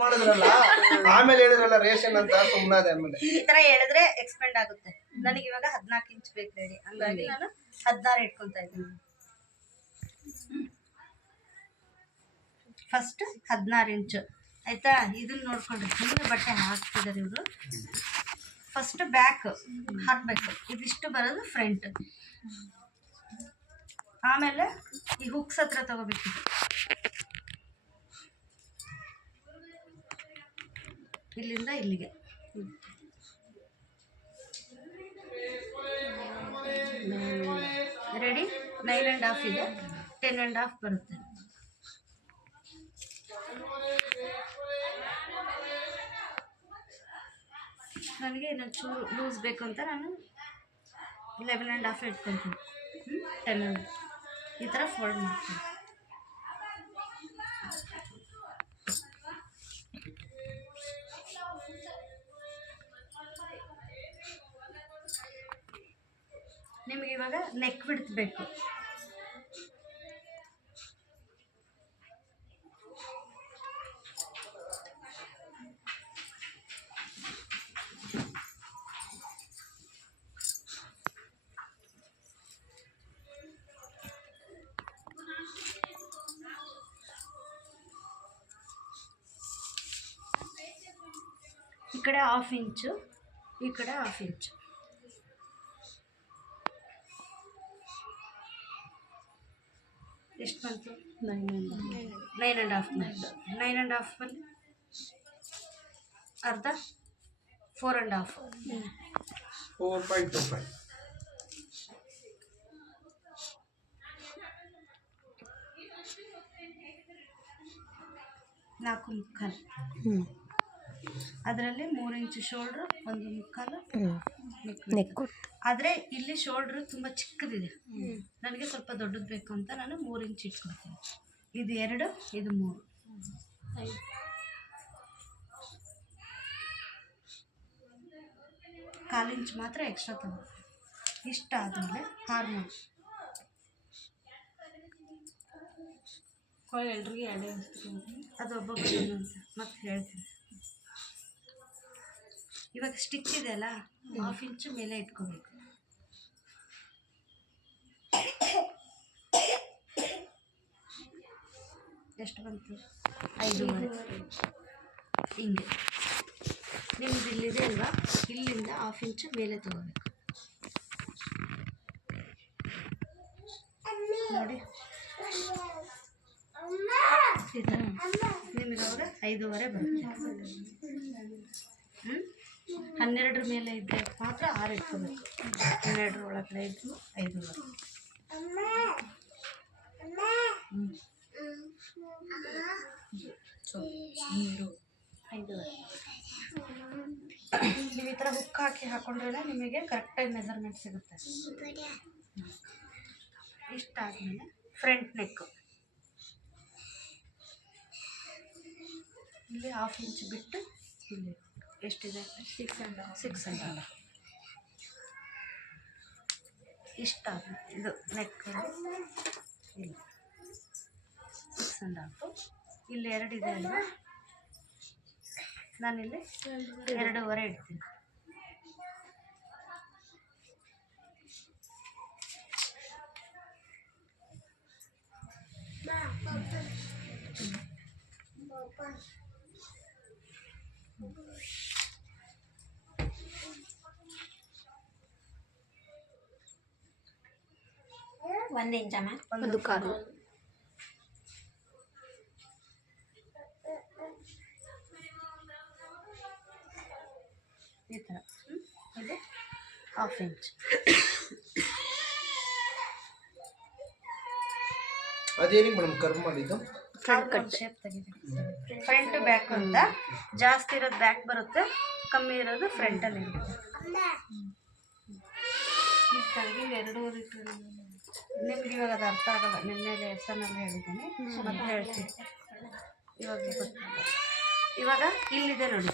ಮಾಡಿದ್ರಲ್ಲ ಆಮೇಲೆ ಹೇಳಿದ್ರಲ್ಲ ರೇಷನ್ ಅಂತ ಸುಮ್ಮನಾದೆ. ಆಮೇಲೆ ಈ ತರ ಹೇಳಿದ್ರೆ ಎಕ್ಸ್ಪೆಂಡ್ ಆಗುತ್ತೆ. ನನಗೆ ಇವಾಗ 14 ಇಂಚ್ ಬೇಕು ರೆಡಿ, ಹಂಗಾಗಿ ನಾನು 16 ಇಟ್ಕೊಂತಾ ಇದ್ದೀನಿ. ಫಸ್ಟ್ 16 ಇಂಚು ಆಯ್ತಾ. ಇದನ್ನ ನೋಡ್ಕೊಂಡ್ರೆ ಸುಮ್ಮನೆ ಬಟ್ಟೆ ಹಾಕ್ತಿದ್ದಾರೆ ಇವರು. ಫಸ್ಟ್ ಬ್ಯಾಕ್ ಹಾಕಬೇಕು, ಇದಿಷ್ಟು ಬರೋದು ಫ್ರಂಟ್. ಆಮೇಲೆ ಈ ಹುಕ್ಸ್ ಹತ್ರ ತಗೋಬೇಕು. ಇಲ್ಲಿಂದ ಇಲ್ಲಿಗೆ ರೆಡಿ. 9.5 ಇದೆ, 10.5 ಬರುತ್ತೆ. ನನಗೆ ಇನ್ನೊಂದು ಚೂರು ಲೂಸ್ ಬೇಕು ಅಂತ ನಾನು 11.5 ಇಟ್ಕೊತೀನಿ. 10 ಈ ಥರ ಫೋಲ್ಡ್ ಮಾಡ್ತೀನಿ. ನಿಮಗೆ ಇವಾಗ ನೆಕ್ ಬಿಡ್ಬೇಕು. ಈ ಕಡೆ 1/2 ಇಂಚು, ಈ ಕಡೆ 1/2 ಇಂಚು. ಎಷ್ಟು ಬಂತು? 9.5 ಬಂತು. 9.5 ಬಂದು ಅರ್ಧ 4.5. 4.25. ನಾಲ್ಕು ಮುಕ್ಕಾಲು. ಅದರಲ್ಲಿ 3 ಇಂಚು ಶೋಲ್ಡ್ರು, 1 ಮುಕ್ಕಾಲು ನೆಕ್. ಆದರೆ ಇಲ್ಲಿ ಶೋಲ್ಡ್ರು ತುಂಬ ಚಿಕ್ಕದಿದೆ, ನನಗೆ ಸ್ವಲ್ಪ ದೊಡ್ಡದು ಬೇಕು ಅಂತ ನಾನು 3 ಇಂಚ್ ಇಟ್ಕೊಳ್ತೀನಿ. ಇದು 2, ಇದು 3. 1/4 ಇಂಚ್ ಮಾತ್ರ ಎಕ್ಸ್ಟ್ರಾ ತಗೋ. ಇಷ್ಟ ಆದಮೇಲೆ ಹಾರ್ಮೋನ್ ಎಲ್ರಿಗೆ ಎರಡೇ ಅದು ಒಬ್ಬೊಬ್ಬರು ಅಂತ ಮತ್ತೆ ಹೇಳ್ತೀನಿ. ಇವಾಗ ಸ್ಟಿಚ್ ಇದೆ ಅಲ್ಲ, 1/2 ಇಂಚು ಮೇಲೆ ಇಟ್ಕೋಬೇಕು. ಎಷ್ಟು ಬಂತು? 5.5. ಹಿಂಗೆ ನಿಮ್ದು ಇಲ್ಲಿದೆ ಅಲ್ವಾ, ಇಲ್ಲಿಂದ 1/2 ಇಂಚು ಮೇಲೆ ತಗೋಬೇಕು. ನೋಡಿ ನಿಮಗೆ ಅವಾಗ 5.5 ಬರುತ್ತೆ. 12 ಮೇಲೆ ಇದ್ದರೆ ಮಾತ್ರ 6 ಇಟ್ಕೋಬೇಕು. 12 ಒಳಗಡೆ ಇದ್ದು 5.5. ನೀವು ಈ ಥರ ಹುಕ್ ಹಾಕೊಂಡ್ರೆ ನಿಮಗೆ ಕರೆಕ್ಟಾಗಿ ಮೆಜರ್ಮೆಂಟ್ ಸಿಗುತ್ತೆ. ಇಷ್ಟ ಆದಮೇಲೆ ಫ್ರಂಟ್ ನೆಕ್ಕು ಇಲ್ಲಿ 1/2 ಇಂಚ್ ಬಿಟ್ಟು ಇಲ್ಲಿ ಎಷ್ಟಿದೆ? 6.5. ಇಷ್ಟ ಇದು ನೆಕ್ ಇಲ್ಲಿ 6.5. ಇಲ್ಲಿ 2 ಇದೆ ಅಲ್ವಾ, ನಾನಿಲ್ಲಿ 2.5 ಇಡ್ತೀನಿ. ಒಂದು ಇಂಚಮ್ಮ, 1/4 ಈ ಥರ. ಇದು 1/2 ಇಂಚ್. ಅದೇನಿಗೆ ಮೇಡಮ್ ಕರ್ವ್ ಮಾಡಿದ್ದು? ಫ್ರಂಟ್ ಶೇಪ್ ತೆಗಿಬೇಕು. ಫ್ರಂಟ್ ಬ್ಯಾಕ್ ಅಂತ ಜಾಸ್ತಿ ಇರೋದು ಬ್ಯಾಕ್ ಬರುತ್ತೆ, ಕಮ್ಮಿ ಇರೋದು ಫ್ರಂಟಲ್ಲಿ ಇರುತ್ತೆ. ನಿಮ್ಗೆ ಇವಾಗ ಅದು ಅರ್ಥ ಆಗಲ್ಲ, ನಿನ್ನೆ ಲೆಸನಲ್ಲಿ ಹೇಳಿದ್ದೀನಿ, ಮತ್ತೆ ಹೇಳ್ತೀನಿ. ಇವಾಗ ಗೊತ್ತಿಲ್ಲ. ಇವಾಗ ಇಲ್ಲಿದೆ ನೋಡಿ,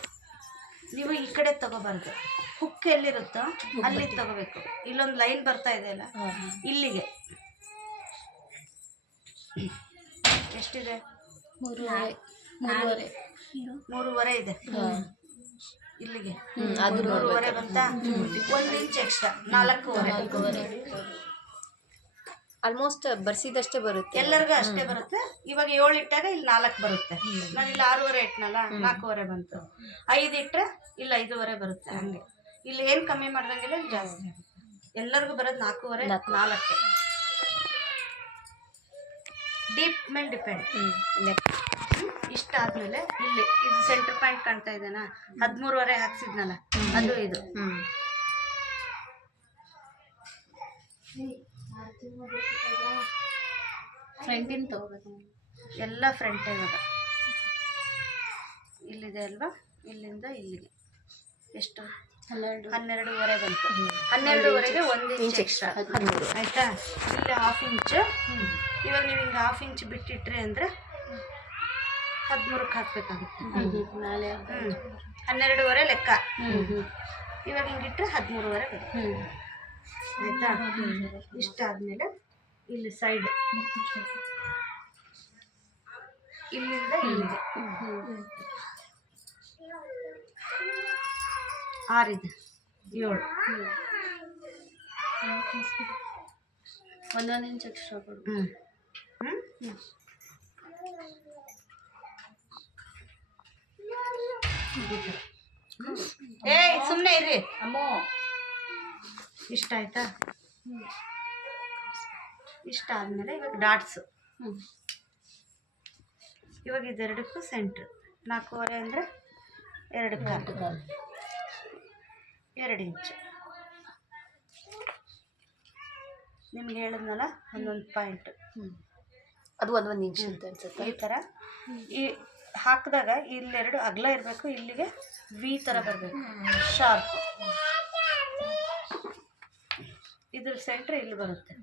ನೀವು ಈ ಕಡೆ ತಗೋಬಾರ್ದು. ಹುಕ್ ಎಲ್ಲಿರುತ್ತೋ ಅಲ್ಲಿ ತಗೋಬೇಕು. ಇಲ್ಲೊಂದು ಲೈನ್ ಬರ್ತಾ ಇದೆ ಅಲ್ಲ, ಇಲ್ಲಿಗೆ ಎಷ್ಟಿದೆ? 3.5. 3.5 ಇದೆ ಇಲ್ಲಿಗೆ. 3.5 ಬಂತ. 1 ಇಂಚ್ ಎಕ್ಸ್ಟ್ರಾ 4.5. ಆಲ್ಮೋಸ್ಟ್ ಬರ್ಸಿದಷ್ಟೇ ಬರುತ್ತೆ, ಎಲ್ಲರಿಗೂ ಅಷ್ಟೇ ಬರುತ್ತೆ. ಇವಾಗ 7 ಇಟ್ಟಾಗ ಇಲ್ಲಿ 4 ಬರುತ್ತೆ. ನಾನು ಇಲ್ಲಿ 6.5 ಇಟ್ನಲ್ಲ, 4.5 ಬಂತು. 5 ಇಟ್ಟರೆ ಇಲ್ಲ 5.5 ಬರುತ್ತೆ. ಹಂಗೆ ಇಲ್ಲಿ ಏನು ಕಮ್ಮಿ ಮಾಡ್ದಂಗೆಲ್ಲ ಇಲ್ಲಿ ಜಾಸ್ತಿ ಆಗುತ್ತೆ. ಎಲ್ಲರಿಗೂ ಬರೋದು 4.5 4. ಡೀಪ್ ಮೇಲೆ ಡಿಪೆಂಡ್. ಇಷ್ಟ ಆದ್ಮೇಲೆ ಇಲ್ಲಿ ಇದು ಸೆಂಟರ್ ಪಾಯಿಂಟ್ ಕಾಣ್ತಾ ಇದೆನಾ, 13.5 ಹಾಕ್ಸಿದ್ನಲ್ಲ ಅದು ಇದು. ಫ್ರಂಟಿಂದ ತಗೋಬೇಕು ಎಲ್ಲ ಫ್ರಂಟ್ ಇವಾಗ ಇಲ್ಲಿದೆ ಅಲ್ವಾ, ಇಲ್ಲಿಂದ ಇಲ್ಲಿಗೆ ಎಷ್ಟು 12.5 ಬಂತು. 12.5ಗೆ 1 ಇಂಚ್ ಎಕ್ಸ್ಟ್ರಾ 13 ಆಯ್ತಾ. ಇಲ್ಲಿ 1/2 ಇಂಚ್. ಇವಾಗ ನೀವು ಹಿಂಗೆ 1/2 ಇಂಚ್ ಬಿಟ್ಟಿಟ್ರಿ ಅಂದರೆ 13ಕ್ಕೆ ಹಾಕ್ಬೇಕಾಗುತ್ತೆ. 12.5 ಲೆಕ್ಕ. ಇವಾಗ ಹಿಂಗಿಟ್ರೆ 13.5 ಬರುತ್ತೆ ಆಯ್ತಾ. ಇಷ್ಟ ಆದಮೇಲೆ ಇಲ್ಲಿ ಸೈಡ್ ಇಲ್ಲಿಂದ ಇಲ್ಲಿಗೆ 6 ಇದೆ, 7 1 ಇಂಚ್ ಎಕ್ಸ್ಟ್ರಾ ಕೊಡು. ಏಯ್ ಸುಮ್ಮನೆ ಇರ್ರಿ ಅಮ್ಮೋ. ಇಷ್ಟ ಆಯ್ತಾ. ಇಷ್ಟ ಆದಮೇಲೆ ಇವಾಗ ಡಾಟ್ಸು. ಇವಾಗ ಇದೆರಡಕ್ಕೂ ಸೆಂಟ್ರ್ 4.5 ಅಂದರೆ 2 ಇಂಚ್. ನಿಮ್ಗೆ ಹೇಳಿದ್ನಲ್ಲ ಒಂದೊಂದು ಪಾಯಿಂಟ್, ಅದು 1 ಇಂಚ್ ಅಂತ ಅನ್ಸುತ್ತೆ. ಈ ಥರ ಈ ಹಾಕಿದಾಗ ಇಲ್ಲೆರಡು ಅಗಲ ಇರಬೇಕು, ಇಲ್ಲಿಗೆ ವಿ ಥರ ಬರಬೇಕು ಶಾರ್ಪ್. ಇದ್ರ ಸೆಂಟ್ರ್ ಇಲ್ಲಿ ಬರುತ್ತೆ.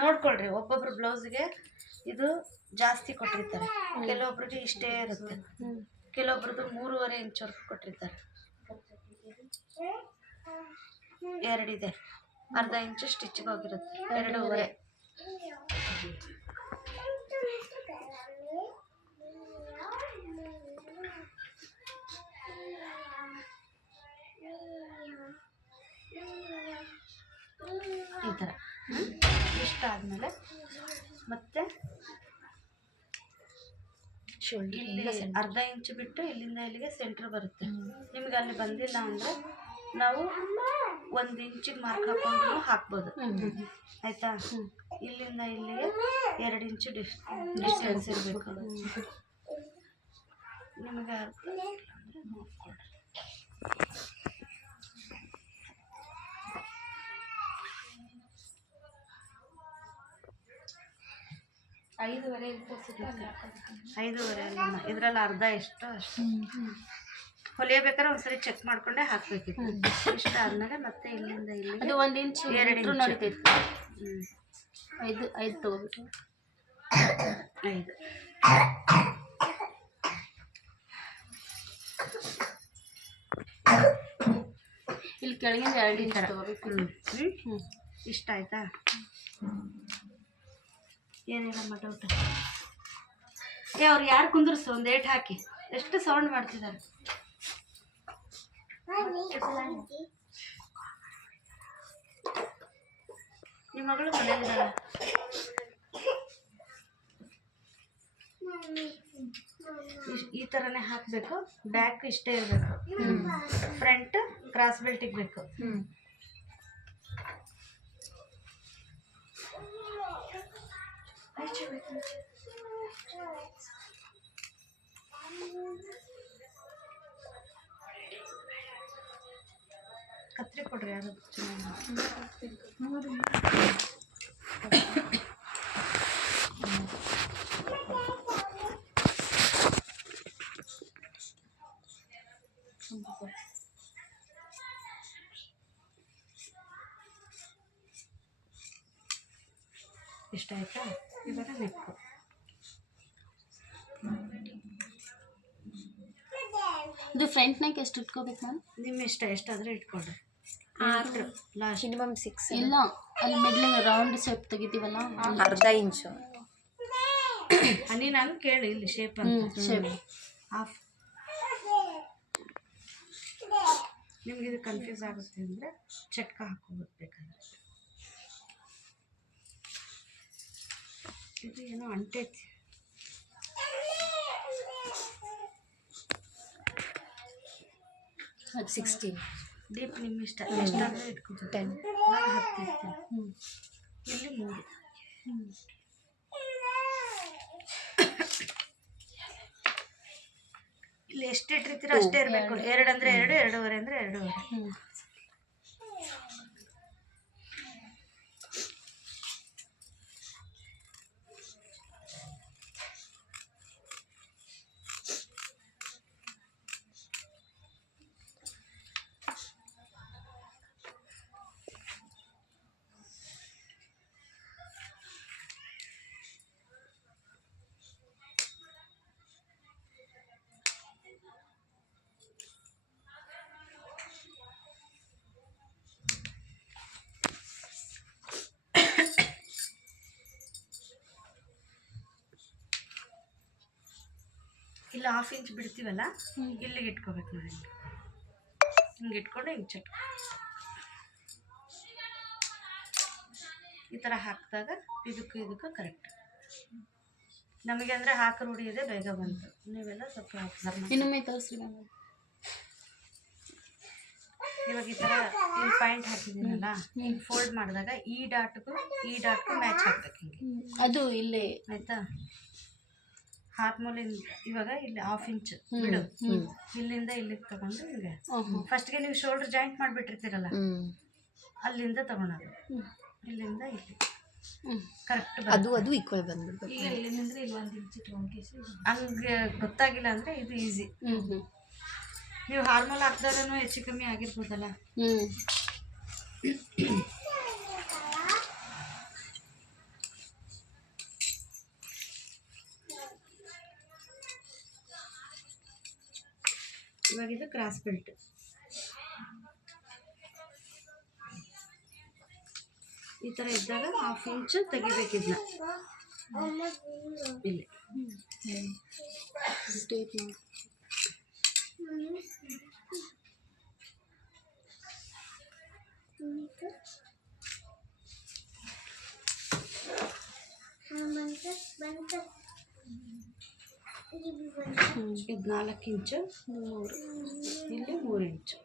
ನೋಡ್ಕೊಳ್ರಿ, ಒಬ್ಬೊಬ್ರು ಬ್ಲೌಸ್ಗೆ ಇದು ಜಾಸ್ತಿ ಕೊಟ್ಟಿರ್ತಾರೆ, ಕೆಲವೊಬ್ರಿಗೆ ಇಷ್ಟೇ ಇರುತ್ತೆ, ಕೆಲವೊಬ್ರದ್ದು 3.5 ಇಂಚ್ವರೆಗೂ ಕೊಟ್ಟಿರ್ತಾರೆ. 2 ಇದೆ, ಅರ್ಧ ಇಂಚು ಸ್ಟಿಚ್ಗೆ ಹೋಗಿರುತ್ತೆ. 2.5 ಈ ಥರ. ಇಷ್ಟ ಆದಮೇಲೆ ಮತ್ತೆ ಇಲ್ಲಿ ಅರ್ಧ ಇಂಚು ಬಿಟ್ಟು ಇಲ್ಲಿಂದ ಇಲ್ಲಿಗೆ ಸೆಂಟ್ರ್ ಬರುತ್ತೆ. ನಿಮ್ಗೆ ಅಲ್ಲಿ ಬಂದಿಲ್ಲ ಅಂದರೆ ನಾವು 1 ಇಂಚಿಗೆ ಮಾರ್ಕ್ ಹಾಕೊಂಡು ಹಾಕ್ಬೋದು ಆಯಿತಾ. ಇಲ್ಲಿಂದ ಇಲ್ಲಿಗೆ 2 ಇಂಚು ಡಿಸ್ಟೆನ್ಸ್ ಇರಬೇಕು. ನಿಮಗೆ ಅರ್ಥ ಅಂದರೆ ನೋಡ್ಕೊಳ್ರಿ. 5.5 ಅಲ್ಲಮ್ಮ, ಇದರಲ್ಲಿ ಅರ್ಧ ಎಷ್ಟು ಅಷ್ಟು ಹೊಲಿಯಬೇಕಾದ್ರೆ ಒಂದ್ಸರಿ ಚೆಕ್ ಮಾಡ್ಕೊಂಡೆ ಹಾಕ್ಬೇಕಿತ್ತು. ಇಷ್ಟ ಆದ್ಮೇಲೆ ಮತ್ತೆ ಇಲ್ಲಿಂದ ಇಲ್ಲಿ ಅದು 1 ಇಂಚ್ 2 ಇಂಚ್ ನಡೀತೈತೆ. 5 ತಗೋಬಿಟ್ಟು 5 ಇಲ್ಲಿ ಕೆಳಗಿಂದ 2 ಇಂಚ್ ತಗೋಬೇಕು. ಇಷ್ಟ ಆಯ್ತಾ. ಏನಿಲ್ಲಮ್ಮ ಡೌಟ್. ಅವ್ರು ಯಾರು ಕುಂದ್ರಸು ಒಂದು ಏಟ್ ಹಾಕಿ. ಎಷ್ಟು ಸೌಂಡ್ ಮಾಡ್ತಿದ್ದಾರೆ. ನಿಮ್ಮ ಮಗಳು ಮನೆಯಲ್ಲಿದ್ದಾಳೆ. ಈ ಥರನೇ ಹಾಕಬೇಕು. ಬ್ಯಾಕ್ ಇಷ್ಟೇ ಇರಬೇಕು, ಫ್ರಂಟ್ ಕ್ರಾಸ್ ಬೆಲ್ಟ್ ಇರಬೇಕು. ಕತ್ರಿ ಕೊಡ್ರಿ ಯಾರು ಇಷ್ಟ ಆಯ್ತಾ. ಇವಾಗ ನೆಕ್ಕು ಇದು ಫ್ರಂಟ್ ನೆಕ್ ಎಷ್ಟು ಇಟ್ಕೋಬೇಕು ಮ್ಯಾಮ್? ನಿಮ್ಮ ಇಷ್ಟ, ಎಷ್ಟಾದರೂ ಇಟ್ಕೊಳ್ರಿ. 6 ಲಾಸ್ಟ್ ಮಿನಿಮಮ್ 6 ಇಲ್ಲ. ಅಲ್ಲಿ ಮಿಡ್ಲಿಗೆ ರೌಂಡ್ ಶೇಪ್ ತೆಗಿತೀವಲ್ಲ, ಅರ್ಧ ಇಂಚು ಹನಿ ನಾನು ಕೇಳಿ ಇಲ್ಲಿ ಶೇಪ್ ಅಂತ ಶೇಪ್ ಹಾಫ್. ನಿಮ್ಗೆ ಇದು ಕನ್ಫ್ಯೂಸ್ ಆಗುತ್ತೆ ಅಂದರೆ ಚಟ್ಕ ಹಾಕೋಬೇಕಾದ್ರೆ. ಇದು ಏನೋ ಅಂಟೈತಿ. ಅದು 16 ಡೀಪ್ ನಿಮ್ಮ ಇಷ್ಟ, ಎಷ್ಟಾದರೂ ಇಟ್ಕೊಬೋದು. 10 ನಾನು ಹಾಕ್ತಿರ್ತೀನಿ. ಇಲ್ಲಿ 3. ಇಲ್ಲಿ ಎಷ್ಟು ಇಟ್ಟಿರ್ತೀರೋ ಅಷ್ಟೇ ಇರಬೇಕು. 2 ಅಂದರೆ 2, 2.5 ಅಂದರೆ 2.5. ಇಲ್ಲ 1/2 ಇಂಚ್ ಬಿಡ್ತೀವಲ್ಲ, ಇಲ್ಲಿಗೆ ಇಟ್ಕೋಬೇಕು ನೋಡಿ. ಹಿಂಗೆ ಇಟ್ಕೊಂಡು ಹಿಂಗೆ ಚಟ್ ಈ ಥರ ಹಾಕಿದಾಗ ಇದಕ್ಕೂ ಕರೆಕ್ಟ್. ನಮಗೆ ಅಂದರೆ ಹಾಕಿ ರೂಢಿ ಇದೆ, ಬೇಗ ಬಂತು. ನೀವೆಲ್ಲ ಸ್ವಲ್ಪ ಅಬ್ಸರ್ವ್ ಮಾಡಿ. ಇನ್ನೊಮ್ಮೆ ತೋರಿಸ್ರಿ ಮ್ಯಾಮ್. ಇವಾಗ ಈ ಥರ ಇಲ್ಲಿ ಪಾಯಿಂಟ್ ಹಾಕಿದ್ದೀನಲ್ಲ, ಹಿಂಗೆ ಫೋಲ್ಡ್ ಮಾಡಿದಾಗ ಈ ಡಾಟ್ಗೂ ಮ್ಯಾಚ್ ಹಾಕ್ಬೇಕು ಹಿಂಗೆ. ಅದು ಇಲ್ಲೇ ಆಯಿತಾ? ಹಾರ್ಮೋಲಿಂದ ಇವಾಗ ಇಲ್ಲಿ 1/2 ಇಂಚ್ ಬಿಡು, ಇಲ್ಲಿಂದ ಇಲ್ಲಿಗೆ ತಗೊಂಡು ಹಿಂಗೆ ಫಸ್ಟ್ಗೆ ನೀವು ಶೋಲ್ಡರ್ ಜಾಯಿಂಟ್ ಮಾಡಿಬಿಟ್ಟಿರ್ತೀರಲ್ಲ, ಅಲ್ಲಿಂದ ತಗೊಳೋದು. ಇಲ್ಲಿಂದ ಇಲ್ಲಿ ಕರೆಕ್ಟ್ ಅದು ಈಕ್ವಲ್ ಬಂದ್ಬಿಡ್ಬೇಕು. ಈಗ ಇಲ್ಲಿಂದ ಇಲ್ಲಿ 1 ಇಂಚ್ ಇಟ್ಕೊಂಡ್ಕೇಸಿ ಹಂಗೆ ಗೊತ್ತಾಗಿಲ್ಲ ಅಂದರೆ ಇದು ಈಸಿ. ನೀವು ಹಾರ್ಮೋಲ್ ಹಾಕ್ದಾರೂ ಹೆಚ್ಚು ಕಮ್ಮಿ ಆಗಿರ್ಬೋದಲ್ಲ. ಇವಾಗ ಇದು ಕ್ರಾಸ್ ಬೆಲ್ಟ್. ಈ ಥರ ಇದ್ದಾಗ 1/2 ಇಂಚ್ ತೆಗಿಬೇಕಿದ್ನ ಇಲ್ಲಿ. ಸ್ಟೇಟ್ ಮಾಡಿ ಇದು 4 ಇಂಚು, 3 ಇಲ್ಲಿ 3 ಇಂಚು.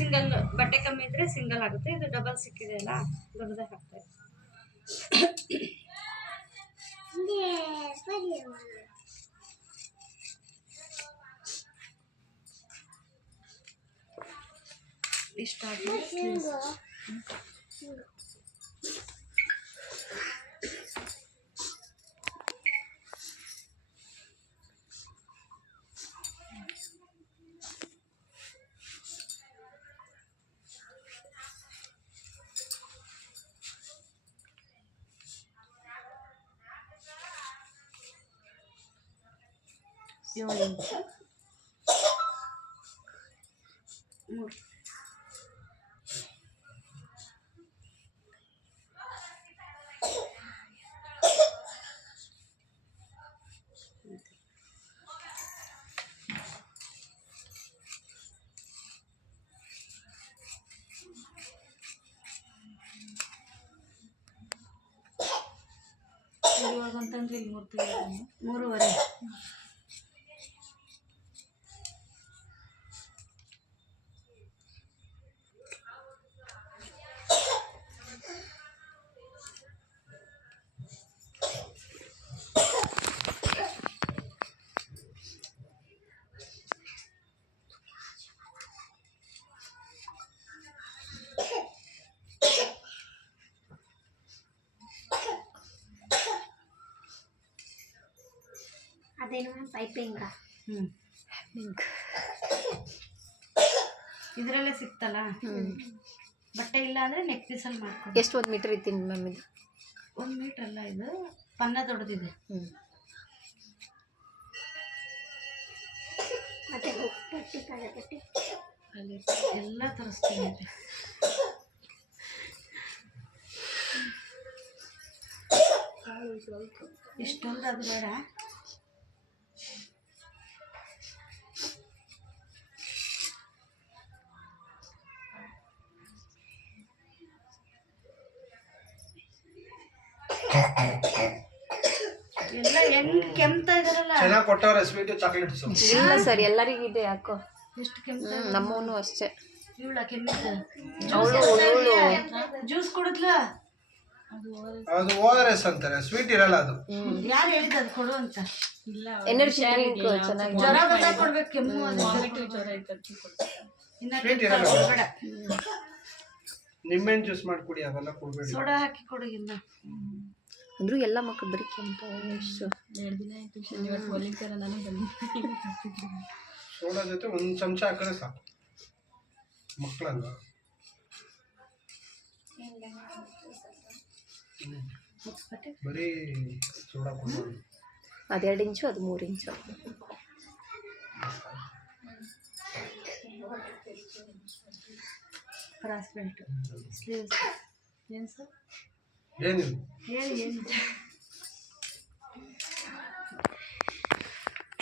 ಸಿಂಗಲ್ ಬಟ್ಟೆ ಕಮ್ಮಿ ಇದ್ರೆ ಸಿಂಗಲ್ ಆಗುತ್ತೆ. ಇದು ಡಬಲ್ ಸಿಕ್ಕಿದೆ ಅಲ್ಲ, ದೊಡ್ಡದಾಗಿ ಹಾಕ್ತಾ ಇಷ್ಟ ಏಳು ಇಂಚ್ 3. ಇವಾಗ ಅಂತಂದ್ರೆ ಇಲ್ಲಿ 3.5. ಅದೇನು ಪೈಪಿಂಗ ಇದರಲ್ಲೇ ಸಿಕ್ತಲ್ಲ. ಬಟ್ಟೆ ಇಲ್ಲ ಅಂದರೆ ನೆಕ್ ಪೀಸಲ್ಲಿ ಮಾಡ್ಕೊಂಡು. ಎಷ್ಟು 1 ಮೀಟರ್ ಇತ್ತು ಮ್ಯಾಮ್? ಇದು 1 ಮೀಟ್ರ್ ಅಲ್ಲ, ಇದು ಪನ್ನ ದೊಡ್ಡದಿದೆ. ಮತ್ತೆ ಪಟ್ಟಿ ಕಳೆ ಪಟ್ಟಿ ಎಲ್ಲ ತರಿಸ್ತೀನಿ. ಇಷ್ಟೊಂದು ಅದು ಬೇಡ. ಎಲ್ಲ ಹೆಂಗ್ ಕೆಮ್ತಾ ಇದಾರಲ್ಲ. ಚೆನ್ನಾಗಿ ಕೊಟ್ಟವ್ರೆ ಸ್ವೀಟ್ ಚಾಕ್ಲೇಟ್ಸ್. ಇಲ್ಲ ಸರ್ ಎಲ್ಲರಿಗಿದೆ ಯಾಕೋ. ಎಷ್ಟು ಕೆಮ್ತ. ನಮ್ಮವನು ಅಷ್ಟೇ. ಇವಳ ಕೆಮ್ಮಿದ್ದು ಅವಳು ಜ್ಯೂಸ್ ಕುಡಿದ್ಲ. ಅದು ORS ಅಂತಾರೆ, ಸ್ವೀಟ್ ಇರಲ್ಲ ಅದು. ಯಾರು ಹೇಳಿದ ಅದು ಕೊಡು ಅಂತ. ಎನರ್ಜಿ ಡ್ರಿಂಕ್ ಚೆನ್ನಾಗಿ. ಜ್ವರ ಬಂದಾಗ ಕೊಡ್ಬೇಕು, ಕೆಮ್ಮು ಇನ್ನ ಕೊಡ್ಬೇಡ. ನಿಂಬೆಹಣ್ಣು ಜ್ಯೂಸ್ ಮಾಡಿ ಕುಡಿ, ಅವೆಲ್ಲ ಕೊಡ್ಬೇಡಿ. ಸೋಡಾ ಹಾಕಿ ಕೊಡು. ಇನ್ನ ಅಂದ್ರೂ ಎಲ್ಲ ಮಕ್ಕಳು ಬರೀ ಕೆಮ್ತಾವೆ. ಎಷ್ಟು ಸೋಡಾ ಜೊತೆ ಒಂದು ಚಮಚ ಹಾಕಿದ್ರೆ ಸಾಕು, ಮಕ್ಕಳಲ್ವಾ. ಬರೀ ಸೋಡಾ ಕೊಡ್ಬಾರ್ದು. ಅದು 2 ಇಂಚು, ಅದು 3 ಇಂಚು. Cross belt, sleeves. ಏನು ಸರ್? ಏನಿಲ್ಲ. ಹೇಳಿ ಏನು?